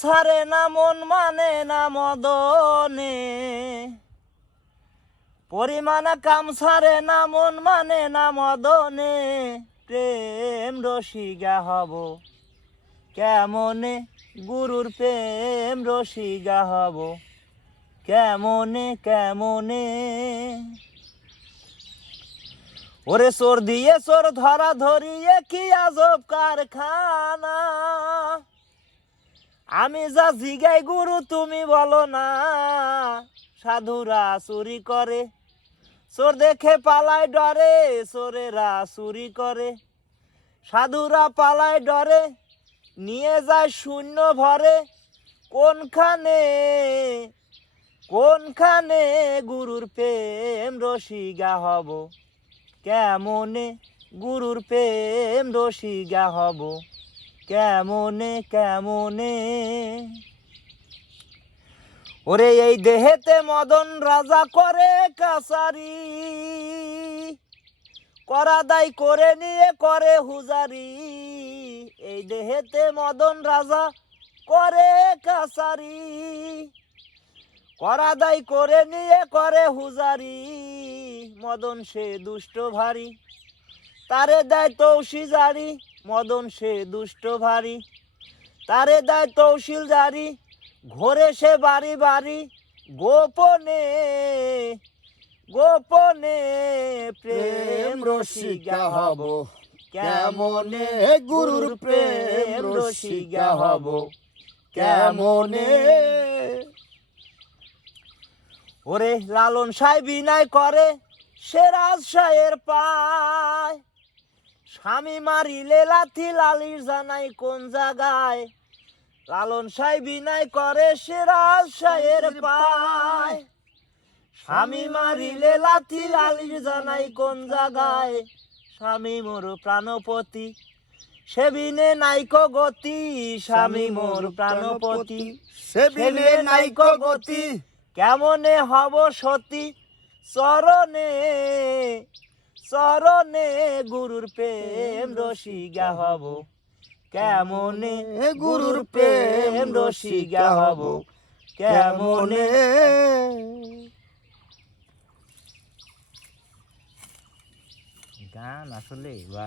ছাড়ে না মন মানে না মদনে, পরিমাণ কাম ছাড়ে না মন মানে না মদনে, প্রেম রসিগা হব কেমনে, গুরুর প্রেম রসিগা হব কেমনে কেমনে। ওরে চোর দিয়ে চোর ধরা ধরিয়ে কি আজব কারখানা, আমি যা জিগাই গুরু তুমি বলো না। সাধুরা চুরি করে, চোর দেখে পালায় ডরে, চোরেরা চুরি করে, সাধুরা পালায় ডরে, নিয়ে যায় শূন্য ভরে। কোনখানে কোনখানে গুরুর প্রেম রসিগা হব কেমনে, গুরুর প্রেম রসিগা হব কেমনে কেমনে। ওরে এই দেহেতে মদন রাজা করে কাছারি, করা দায় করে নিয়ে করে হুজারি। এই দেহেতে মদন রাজা করে কাছারি, করা দায় করে নিয়ে করে হুজারি। মদন সে দুষ্ট ভারী, তারে দেয় তৌসি জারি। মদন সে দুষ্ট ভারী, তারে দেয় তৌসিল জারি। ঘোরে সে বাড়ি বাড়ি, গোপনে গোপনে প্রেম রসিগা হব কেমনে, গুরুর প্রেম রসিগা হব কেমনে। ওরে লালন সাহেব বিনয় করে, সে রাজশাহের পায়। স্বামী মারিলে লাথি লালির জানাই কোন জায়গায়। লালন সাহেব বিনয় করে, সে রাজশাহের পায়। স্বামী মারিলে লাথি লালির জানাই কোন জায়গায়। স্বামী মোর প্রাণপতি, সে বিনে নাইকো গতি। স্বামী মোর প্রাণপতি, সে বিনে নাইকো গতি। কেমনে হব সতী, চরণে চরণে গুরুর প্রেম রসিগা হব কেমনে, গুরুর প্রেম রসিগা হব কেমনে। গান আসলে ভাই।